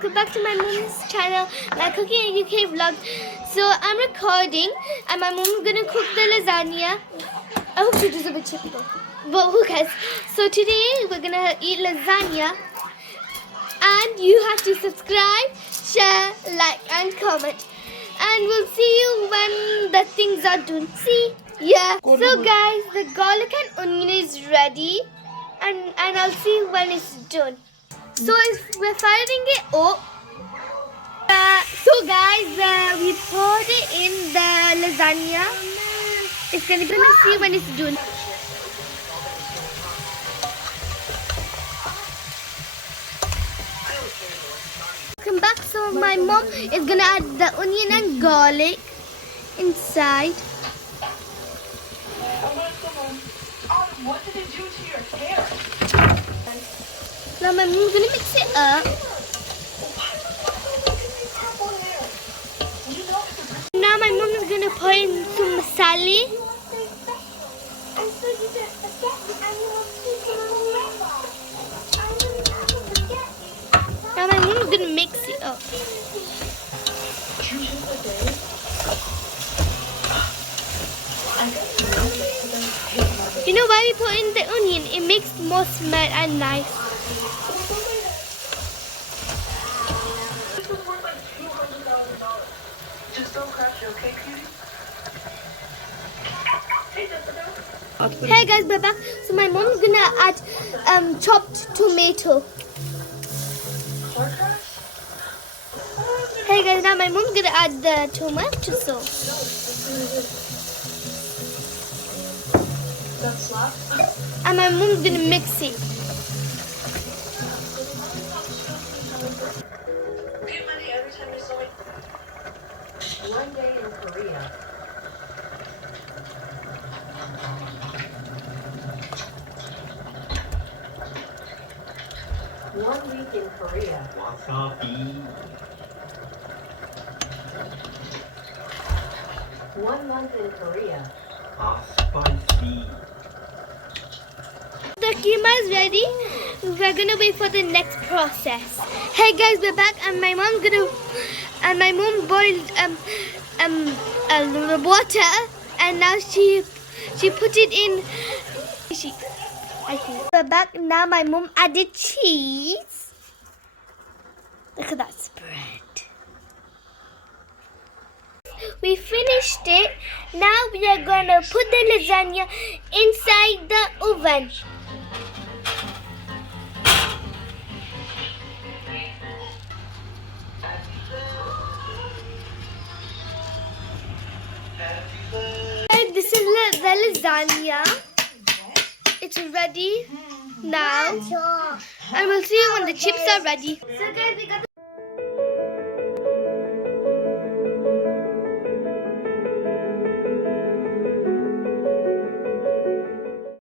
welcome back to my mom's channel, my cooking in UK vlog. So I'm recording and my mom's gonna cook the lasagna. I hope she does a bit chippy though, but who cares? So today we're gonna eat lasagna and you have to subscribe, share, like and comment, and we'll see you when the things are done. See? Yeah. So guys, the garlic and onion is ready and I'll see when it's done. So we're firing it up. So guys, we poured it in the lasagna. It's gonna see when it's done. Come back. So my mom is gonna add the onion and garlic inside. What did it do to your hair? Now my mom's gonna mix it up. Now my mom is gonna put in some masala. Now my mom is gonna mix it up. You know why we put in the onion? It makes more smell and nice. This was worth like $200,000. Just don't crash your cake, cutie. Hey, Jessica. Hey guys, we're back. So my mom's gonna add chopped tomato. Hey guys, now my mom's gonna add the tomato sauce. That slaps. And my mom's gonna mix it. Get money every time you saw it. One day in Korea. One week in Korea. Wasabi. 1 month in Korea. Spicy. The keema is ready. We're gonna wait for the next process. Hey guys, we're back and my mom boiled water and now she put it in. I think we're back now. My mom added cheese. Look at that spread. We finished it. Now we are gonna put the lasagna inside the oven. This is the lasagna. It's ready now. And we'll see you when the chips are ready. So guys, we got